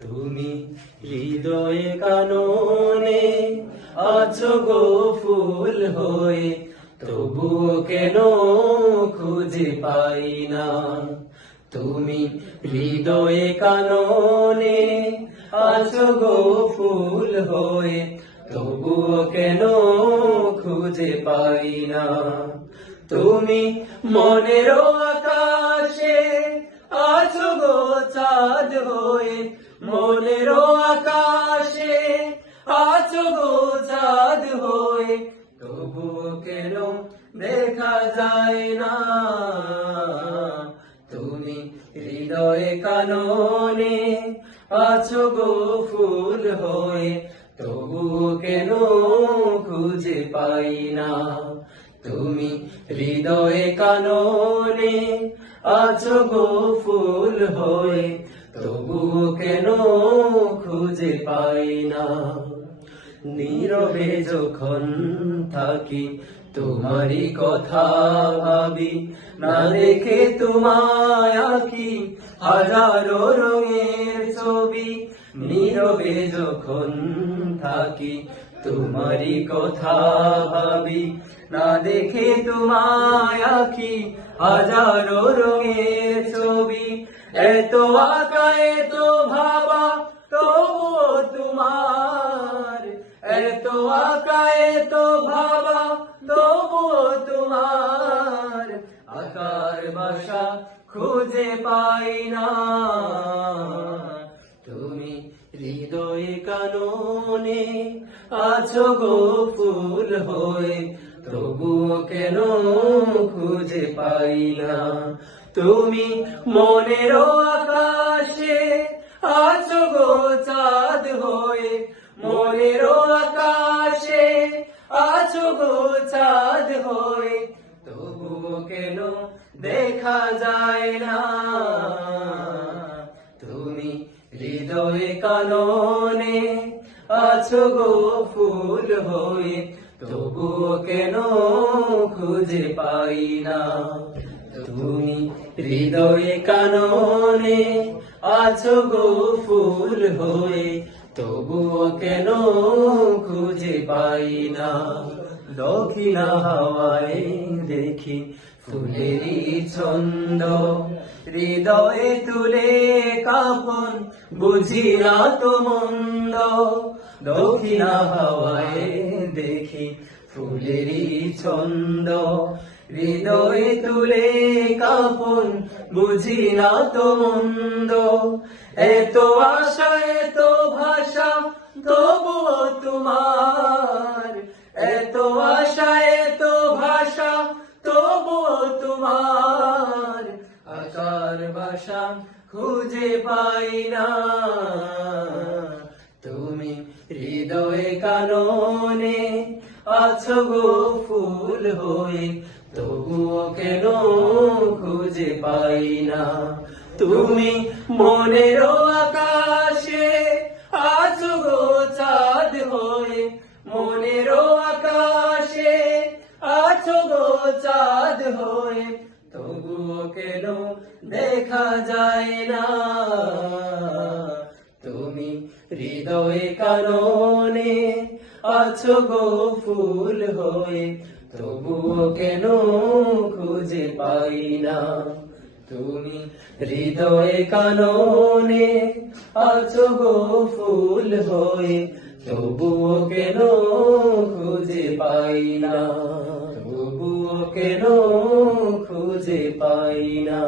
তুমি হৃদয়ে কাননে আছো গো ফুল হয়ে, তবুও কেন খুঁজে পাই না। তুমি হৃদয়ে কাননে আছো গো ফুল হয়ে, তবুও কেন খুঁজে পাই না। তুমি মনের আকাশে আছো গো চাঁদ হয়ে, মনের আকাশে আছো গো চাঁদ হয়ে, তবুও কেন দেখা যায় না। তুমি হৃদয়ে কাননে আছো গো ফুল হয়ে, তবুও কেন খুঁজে পাই না। তুমি হৃদয়ে কাননে আছো গো ফুল হয়ে, তবুও কেন খুঁজে পাই না। নীরবে যখন থাকি তোমারই কথা ভাবি, না দেখে তোমায় আঁকি হাজারো রঙের ছবি। নীরবে যখন থাকি তোমারই কথা ভাবি, না দেখে তোমায় আঁকি হাজারো রঙের ছবি। এত আঁকা এত ভাবা তবুও তোমার, এত আঁকা এত ভাবা তবুও তোমার, আকার ভাষা খুঁজে পাই না। তুমি হৃদয়ে কাননে আছো গো ফুল হয়ে, তবুও কেন খুঁজে পাই না। তুমি মনের আকাশে আছো গো চাঁদ হয়ে, মনের আকাশে আছো গো চাঁদ হয়ে, তবুও কেন দেখা যায় না। তুমি হৃদয়ে কাননে আছো গো ফুল হয়ে, তবুও কেন খুঁজে পাই না। তুমি হৃদয়ে কাননে আছো গো ফুল হয়ে, তবুও কেন খুঁজে পাই না। দক্ষিণা হাওয়ায় দেখি ফুলেরই ছন্দ, হৃদয়ে তুলে কাপন বুঝি না তো মন্দ। দক্ষিণা হাওয়ায় দেখি ফুলেরই ছন্দ, হৃদয়ে তুলে কাপন বুঝি না তো মন্দ। এত আশা এত ভাষা তবুও তোমার, এত আশা এত ভাষা তবুও তোমার, আকার ভাষা খুঁজে পাই না। তুমি হৃদয়ে কাননে আছো গো ফুল হয়ে, তবুও কেন খুঁজে পাই না। তুমি মনের আকাশে আছো গো চাঁদ হয়ে, মনের আকাশে আছো গো চাঁদ হয়ে, তবুও কেন দেখা যায় না। তুমি হৃদয়ে কাননে আছো গো ফুল হয়ে, তবুও কেন খুঁজে পাই না। তুমি হৃদয়ে কাননে আছো গো ফুল হয়ে, তবুও কেন খুঁজে পাই না, তবুও কেন খুঁজে পাই না।